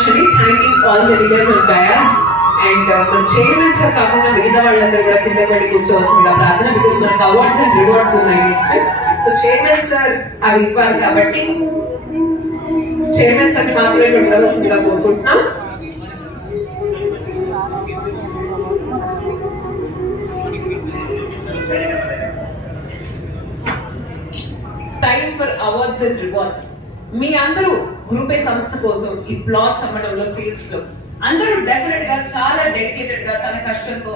actually thanking all the leaders of Gayas and మన chairman sir కాకుండా మిగతా వాళ్ళందరూ కూడా కింద పడి కూర్చోవచ్చుగా ప్రార్థన బికాస్ మనకు అవార్డ్స్ అండ్ రివార్డ్స్ ఉన్నాయి నెక్స్ట్. సో చైర్మన్ సార్ అవి ఇవ్వాలి కాబట్టి చైర్మన్ సార్ని మాత్రమే ఇక్కడ ఉండవలసిందిగా కోరుకుంటున్నాం. Time for awards and rewards. మీ అందరూ గ్రూప్ ఏ సంస్థ కోసం ఈ ప్లాట్స్ అమ్మడంలో సేల్స్ లో అందరూ డెఫినెట్ గా చాలా డెడికేటెడ్ గా చాలా కష్టంతో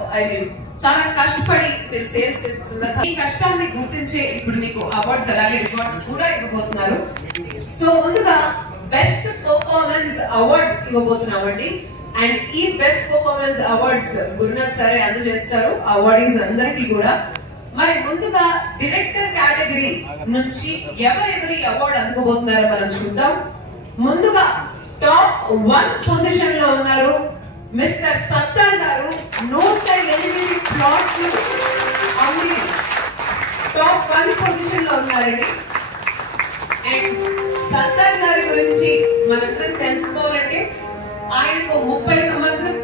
చాలా కష్టపడి మీరు సేల్స్ చేస్తున్నారు. ఈ కష్టాన్ని గుర్తించే ఇప్పుడు మీకు అవార్డ్స్ అలాగే రివార్డ్స్ కూడా ఇవ్వబోతున్నారు. సో ముందుగా బెస్ట్ పర్ఫార్మెన్స్ అవార్డ్స్ ఇవ్వబోతున్నామండి. అండ్ ఈ best performance awards Gurunath sir అందజేస్తారు అవార్డీస్ అందరికీ కూడా. మరి ముందుగా డైరెక్టర్ కేటగిరీ నుంచి ఎవరెవరి అవార్డు అందుకోబోతున్నారో మనం చూద్దాం. ముందుగా టాప్ 1 పొజిషన్ లో ఉన్నారు మిస్టర్ సత్తార్ గారు. 108 ప్లాట్లు అమ్మి టాప్ 1 పొజిషన్ లో ఉన్నారండి. అండ్ సత్తార్ గారి గురించి మనందరం తెలుసుకోవాలంటే ఆయనకు 30 సంవత్సరం